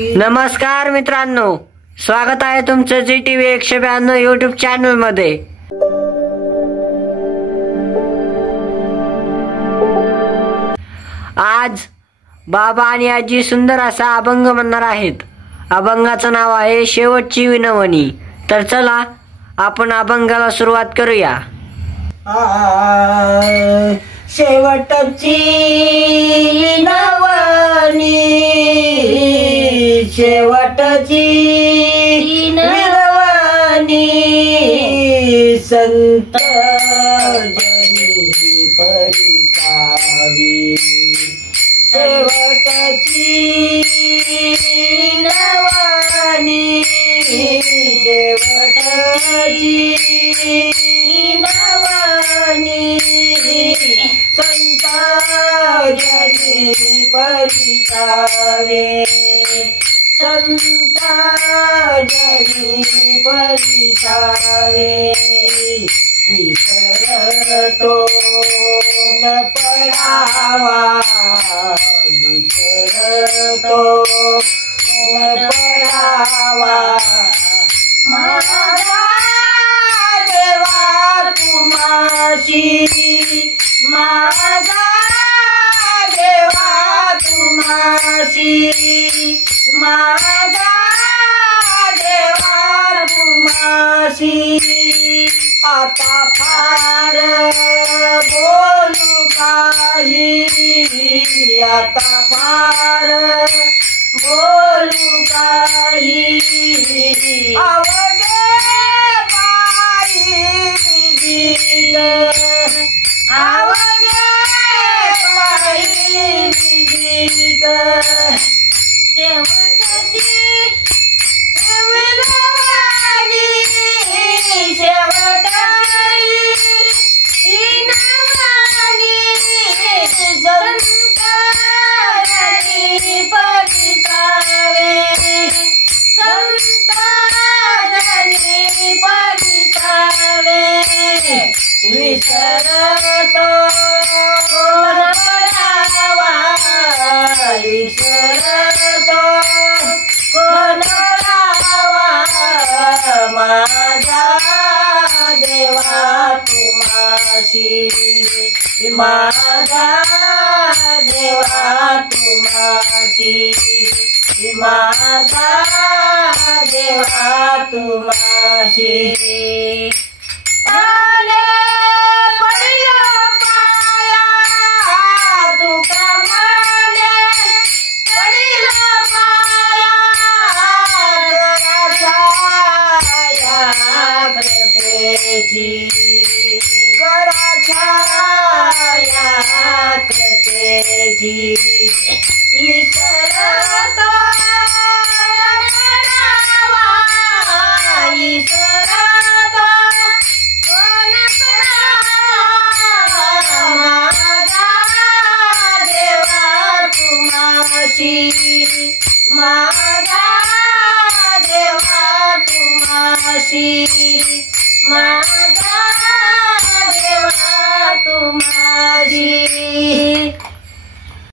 नमस्कार मित्रांनो, स्वागत आहे तुमचं GTV 192 YouTube चॅनल मध्ये। आज बाबा आणि आजी सुंदर असा अभंग म्हणणार आहेत। अभंगाचं नाव आहे शेवटची विनवणी। तर चला आपण अभंगाला सुरुवात करूया। शेवटची विनवणी, शेवटची विनवणी, संत जनी परिसावी। शेवटची विनवणी, शेवटची विनवणी, संत जनी परिसावे, संत जनी परिसावे। विसरतो न पडावा, विसरतो न पडावा, माझा देवा तुम्हाशी, माझा देवा तुम्हाशी, माझा देवा तुम्हाशी। आता फार बोलू काही, आता फार बोलू काही, अवघे पायी गीत, अवघे पायी गीत। शेवटची विनवणी, शेवटची विनवणी, संत जनी परिसावे, संत जनी परिसावे। विसरतो न पडावा, विसरतो कोण पडावा, माझा देवा तुम्हाशी, माझा देवा तुम्हाशी, माझा देवा तुम्हाशी। आले पडलो पाया, तुका माने पडलो पाया, करा छाया कृपेची, करा छाया कृपेची। विसरतो पडावा, विसरतो कोण पडावा, माझा देवा तुम्हाशी, माझा देवा तुम्हाशी।